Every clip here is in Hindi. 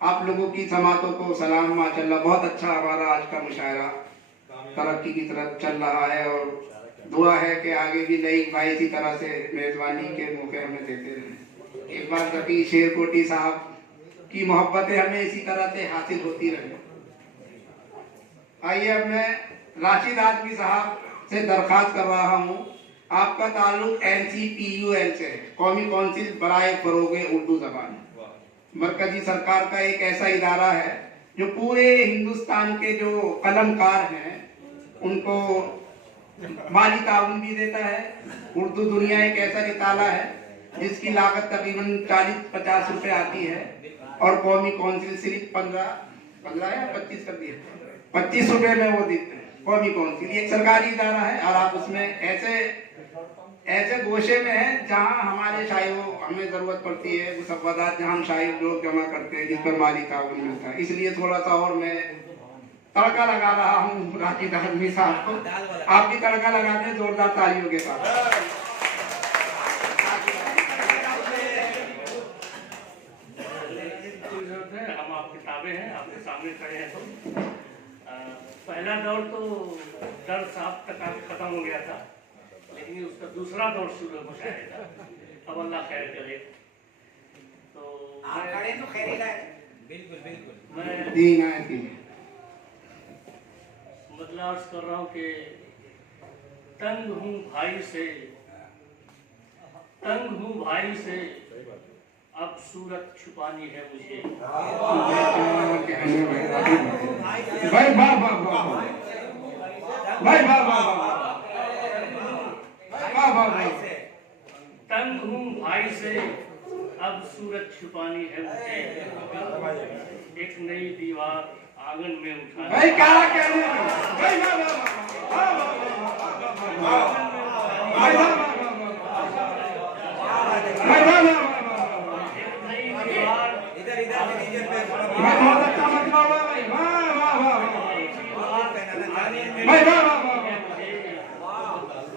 आप लोगों की समातों को सलाम। माशाल्लाह बहुत अच्छा हमारा आज का मुशायरा तरक्की की तरफ चल रहा है और दुआ है कि आगे भी नई भाई इसी तरह से मेजबानी के मौके हमें देते रहें। एक बार रफी शेरकोटी साहब की मोहब्बतें हमें इसी तरह से हासिल होती रहे। आइए अब मैं राशिद आदमी साहब से दरखास्त कर रहा हूँ, आपका ताल्लुक NCPUL से है, कौमी कौंसिल बराए फरोगे उर्दू जबान। मरकजी सरकार का एक ऐसा इदारा है जो पूरे हिंदुस्तान के जो कलमकार हैं उनको माली ताउन भी देता है। उर्दू दुनिया एक ऐसा रिसाला है जिसकी लागत तकरीबन 40-50 रुपए आती है और कौमी कौंसिल सिर्फ 15 या 25 कर दिए 25 रुपए में वो देते हैं। कौमी कौंसिल एक सरकारी इदारा है और आप उसमें ऐसे गोशे में है जहां हमारे शायरों हमें जरूरत पड़ती है, मुसव्वदात जहां हम शायर लोग जमा करते हैं जिस पर माली ताउन मिलता है। इसलिए थोड़ा सा और मैं तड़का लगा रहा हूँ राशिद आदमी साहब को। आप भी तड़का लगा दें जोरदार तालियों के साथ। हम आप किताबें हैं आपके सामने खड़े हैं। तो पहला दौर तो दर साहब तक आके खत्म हो गया था, लेकिन उसका दूसरा दौर शुरू हो जाएगा। अब अल्लाह खैर करे। तो खड़े तो खैर बिल्कुल मैं मतलब अर्ज कर रहा हूँ कि तंग हूँ भाई से अब सूरत छुपानी है मुझे। तंग हूँ भाई से अब सूरत छुपानी है मुझे। एक नई दीवार आंगन में उठानी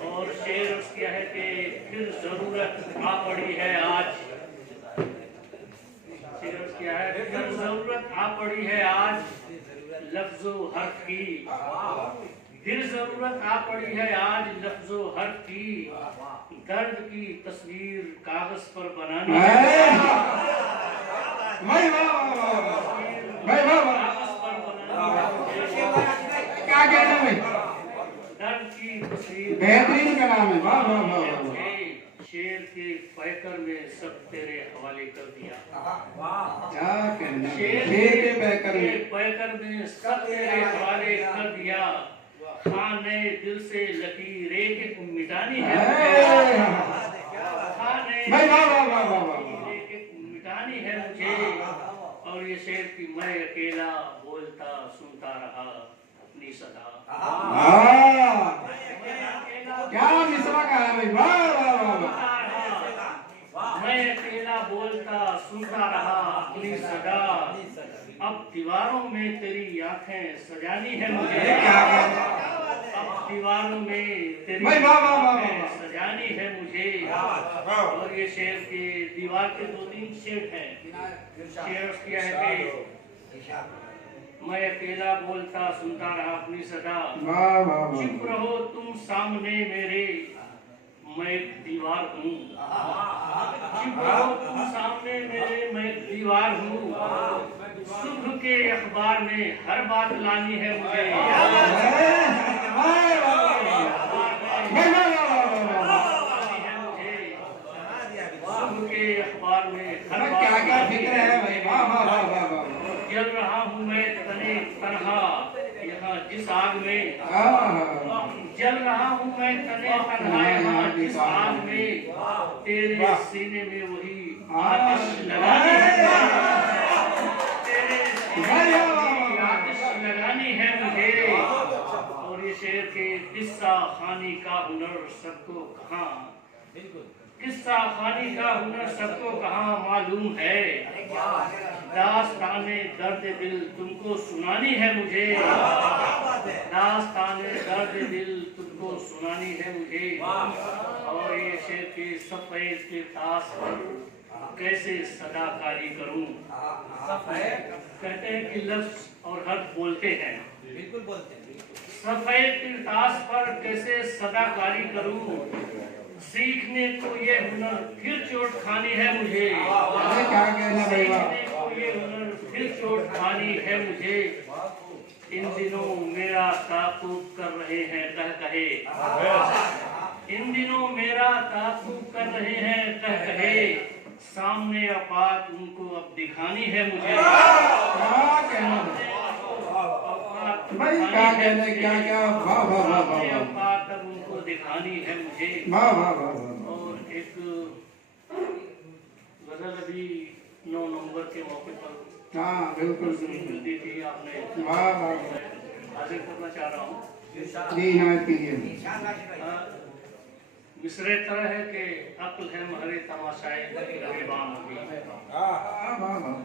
और शेर क्या है कि फिर जरूरत आ पड़ी है आज। शेर क्या है कि फिर जरूरत आ पड़ी है आज लफ्जो हर्फ की। फिर जरूरत आ पड़ी है आज लफ्जो हर्फ की। दर्द की तस्वीर कागज पर बनानी है। क्या कहना भाई? दर्द की तस्वीर बेहतरीन का नाम है। वाह वाह वाह। शेर के पैकर में सब तेरे हवाले कर दिया। क्या कहना? शेर के पैकर में सब तेरे हवाले कर दिया। खाने दिल से लकीरें मिटानी है। मिटानी है मुझे। और ये शेर की मैं अकेला बोलता सुनता रहा अपनी सदा। क्या मिसरा कहा भाई? वाह वाह वाह। मैं अकेला बोलता सुनता रहा अपनी सदा। अब दीवारों में तेरी आंखें सजानी है मुझे। अब दीवारों में तेरी आंखें सजानी है मुझे। और ये शेर के दीवार के 2-3 शेर हैं। शेर क्या है कि मैं अकेला बोलता सुनता रहा अपनी सदा। चुप रहो तुम सामने मेरे मैं एक दीवार हूँ। चुप रहो तुम सामने मेरे मैं एक दीवार हूँ। सुबह के अखबार में हर बात लानी है मुझे। सुबह के अखबार में हर बात फिक्र है भाई? वाह वाह वाह वाह। जल रहा हूँ मैं तने तन्हा यहाँ जिस आग में। जल रहा हूँ मैं तने तन्हा यहाँ जिस आग में। तेरे सीने में वही आतिश लगानी है। तेरे सीने में वही आतिश लगानी है मुझे। और ये शेर के किस्सा खानी का हुनर सबको कहाँ किस्सा खानी का हुनर सबको कहाँ मालूम है। दास्ताने दर्द दिल तुमको सुनानी है मुझे। दास्ताने दर्द दिल तुमको सुनानी है मुझे। और ये शेर के सफेद के तास पर कैसे सदाकारी करूं। कहते हैं कि लफ्ज और हर्फ बोलते हैं, बिल्कुल बोलते हैं। सफेद तिरतास पर कैसे सदाकारी करूं। सीखने को ये हुनर फिर चोट खानी है मुझे। अरे क्या कहना भाई वाह। सीखने को ये हुनर फिर चोट खानी है मुझे। इन दिनों मेरा ताक़ुब कर रहे हैं कह कहे। इन दिनों मेरा ताक़ुब कर रहे हैं कह कहे। सामने औकात उनको अब दिखानी है मुझे। क्या कहना भाई, क्या कहना, क्या क्या, वाह वाह वाह वाह सामने वाह औकात अब उनको दिखानी है मुझे। वाह वाह वाह वाह। और एक गजल अभी 9 नवंबर के मौके पर हाँ बिल्कुल बिल्कुल दी थी आपने, वाह वाह वाह। हाजिर करना चाह रहा हूँ। जी इनायत कीजिए। मिसरे तरह है कि अक्ल है महरे तमाशाए रबीबाम भी। वाह वाह वाह।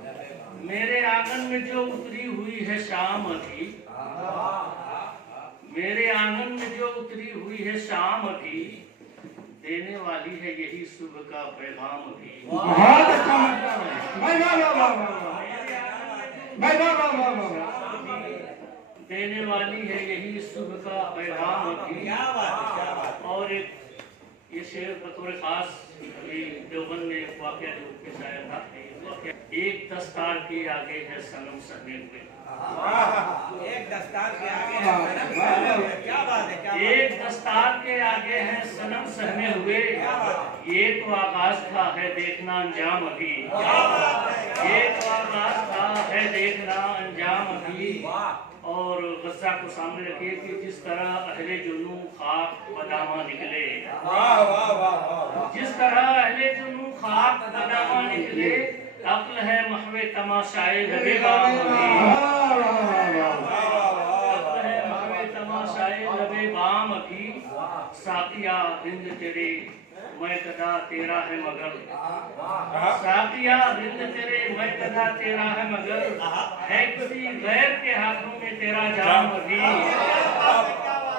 मेरे आंगन में जो उतरी हुई है शाम अभी। मेरे आंगन में जो उतरी हुई है शाम अभी। देने वाली है यही सुबह का पैगाम अभी। बहुत अच्छा मतलब है भाई, वाह वाह वाह वाह वाह भाई, वाह वाह वाह वाह वाह। देने वाली है यही सुबह का पैगाम अभी। क्या बात है, क्या बात है। और एक ये शेर बतौर खास अभी देवबंद में एक वाकया जो पेश आया था। वाकया एक दस्तार के आगे है सनम सहने हुए। एक दस्तार के आगे वाह, है सनम वाह, सहने वाह। हुए। क्या बात है, क्या बात है। एक दस्तार के आगे है सनम सहने हुए। ये तो आगाज था है देखना अंजाम अभी। ये तो आगाज था है देखना अंजाम अभी। और गस्सा को सामने रखिए कि जिस तरह अहले जुनू खाक बदामा निकले। वाह वाह वाह वाह। जिस तरह अहले जुनू खाक बदामा निकले। अक्ल है महवे तमाशाए रबीबाम अभी। वाह वाह वाह वाह। अक्ल है महवे तमाशाए रबीबाम अभी। साकिया रिंद तेरे मैं कदा तेरा है मगर। साकिया रिंद तेरे मैं कदा तेरा है मगर। है किसी गैर के हाथों में तेरा जाम अभी।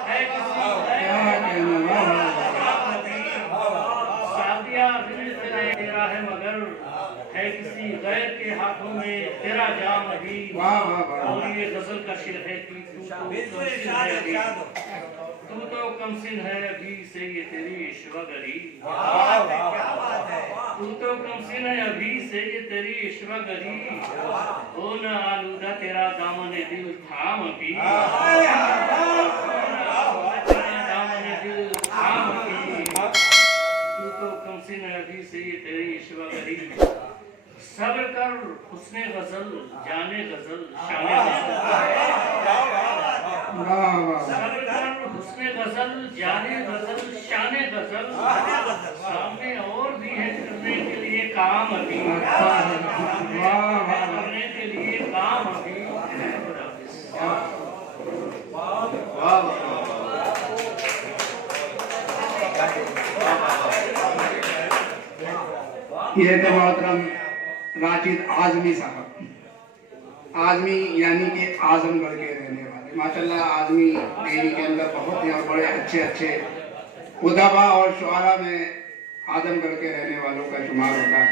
है किसी गैर क्या के कहना, वाह वाह वाह। जाम अभी। साकिया रिंद तेरा है मगर। है किसी गैर के हाथों में तेरा जाम अभी। वाह वाह वाह। और ये गजल का शेर है कि बिल्कुल इरशाद इरशाद हो। तू तो कमसिन है अभी से ये तेरी ईश्वगरी। वाह वाह, क्या बात है। तू तो कमसिन है अभी से ये तेरी ईश्वगरी। हो न आलूदा तेरा दामन दिल थाम अभी। तेरा दामन दिल थाम अभी। तू तो कमसिन है अभी से ये तेरी ईश्वगरी। सब्र कर हुस्ने गजल जाने गजल शाने गजल। वाह वाह। सब्र कर हुस्ने गजल जाने गजल शाने गजल। सामने और भी है करने के लिए काम अभी। अच्छा है, वाह वाह वाह। करने के लिए काम अभी। ये तो मोहतरम राशिद आजमी साहब, आजमी यानी कि आजमगढ़ के रहने वाले। माशाल्लाह आजमी डेयरी के अंदर बहुत ही बड़े अच्छे अच्छे उदबा और शुआरा में आजमगढ़ के रहने वालों का शुमार होता है।